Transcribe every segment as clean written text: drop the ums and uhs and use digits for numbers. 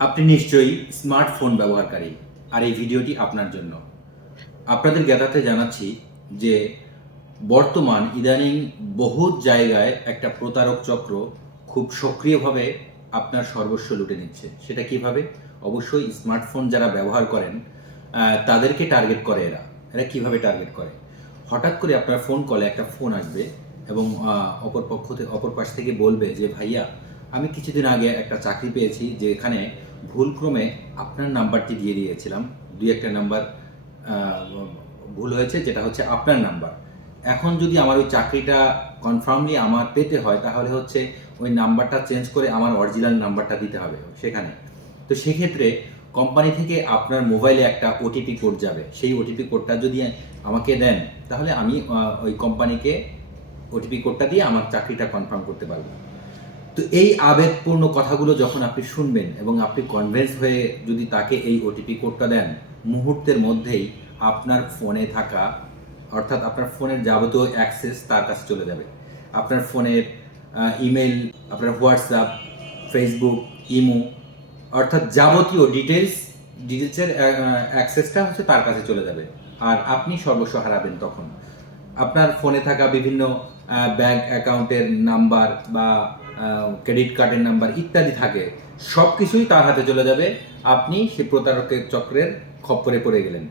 আপনি নিশ্চয়ই স্মার্টফোন ব্যবহারকারী, আর এই ভিডিওটি আপনার জন্য। আপনাদের জ্ঞাতার্থে জানাচ্ছি যে বর্তমান ইদানিং বহু জায়গায় একটা প্রতারক চক্র খুব সক্রিয়ভাবে আপনার সর্বস্ব লুটে নিচ্ছে। সেটা কিভাবে? অবশ্যই স্মার্টফোন যারা ব্যবহার করেন তাদেরকে টার্গেট করে এরা। এরা কিভাবে টার্গেট করে? হঠাৎ করে আপনার ফোন কলে একটা ফোন আসবে এবং অপর পাশ থেকে বলবে যে, "ভাইয়া, আমি কিছুদিন আগে একটা চাকরি পেয়েছি যেখানে ভুলক্রমে আপনার নাম্বারটি দিয়ে দিয়েছিলাম। ২-১ টা নাম্বার আ ভুল হয়েছে, যেটা হচ্ছে আপনার নাম্বার। এখন যদি আমার ওই চাকরিটা কনফার্মলি আমার পেতে হয়, তাহলে হচ্ছে ওই নাম্বারটা চেঞ্জ করে আমার অরিজিনাল নাম্বারটা দিতে হবে সেখানে। তো সেক্ষেত্রে কোম্পানি থেকে আপনার মোবাইলে একটা ওটিপি কোড যাবে। সেই ওটিপি কোডটা যদি আমাকে দেন, তাহলে আমি ওই কোম্পানিকে ওটিপি কোডটা দিয়ে আমার চাকরিটা কনফার্ম করতে পারব।" তো এই আবেগপূর্ণ কথাগুলো যখন আপনি শুনবেন এবং আপনি কনভিন্স হয়ে যদি তাকে এই ওটিপি কোডটা দেন, মুহূর্তের মধ্যেই আপনার ফোনে থাকা, অর্থাৎ আপনার ফোনের যাবতীয় অ্যাক্সেস তার কাছে চলে যাবে। আপনার ফোনের ইমেইল, আপনার হোয়াটসঅ্যাপ, ফেসবুক, ইমো, অর্থাৎ যাবতীয় ডিটেইলসের অ্যাক্সেসটা হচ্ছে তার কাছে চলে যাবে। আর আপনি সর্বস্ব হারাবেন তখন। আপনার ফোনে থাকা বিভিন্ন ব্যাংক অ্যাকাউন্টের নাম্বার বা ক্রেডিট কার্ডের নাম্বার ইত্যাদি থাকে, সব কিছুই তার হাতে চলে যাবে। আপনি সে প্রতারকের চক্রের খপ্পরে পড়ে গেলেন।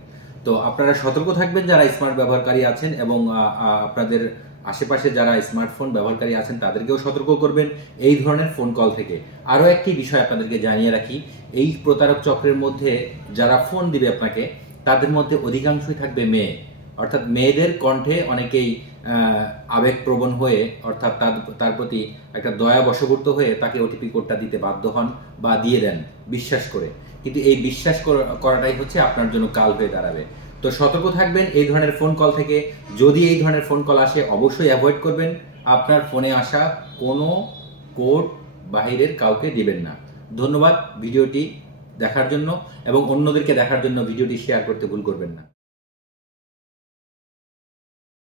তো আপনারা সতর্ক থাকবেন যারা স্মার্ট ব্যবহারকারী আছেন, এবং আপনাদের আশেপাশে যারা স্মার্টফোন ব্যবহারকারী আছেন তাদেরকেও সতর্ক করবেন এই ধরনের ফোন কল থেকে। আরও একটি বিষয় আপনাদেরকে জানিয়ে রাখি, এই প্রতারক চক্রের মধ্যে যারা ফোন দিবে আপনাকে, তাদের মধ্যে অধিকাংশই থাকবে মেয়ে। অর্থাৎ মেয়েদের কণ্ঠে অনেকেই আবেগপ্রবণ হয়ে, অর্থাৎ তার প্রতি একটা দয়া বশবর্ত হয়ে তাকে ওটিপি কোডটা দিতে বাধ্য হন বা দিয়ে দেন বিশ্বাস করে। কিন্তু এই বিশ্বাস করাটাই হচ্ছে আপনার জন্য কাল হয়ে দাঁড়াবে। তো সতর্ক থাকবেন এই ধরনের ফোন কল থেকে। যদি এই ধরনের ফোন কল আসে, অবশ্যই অ্যাভয়েড করবেন। আপনার ফোনে আসা কোনো কোড বাহিরের কাউকে দিবেন না। ধন্যবাদ ভিডিওটি দেখার জন্য, এবং অন্যদেরকে দেখার জন্য ভিডিওটি শেয়ার করতে ভুল করবেন না।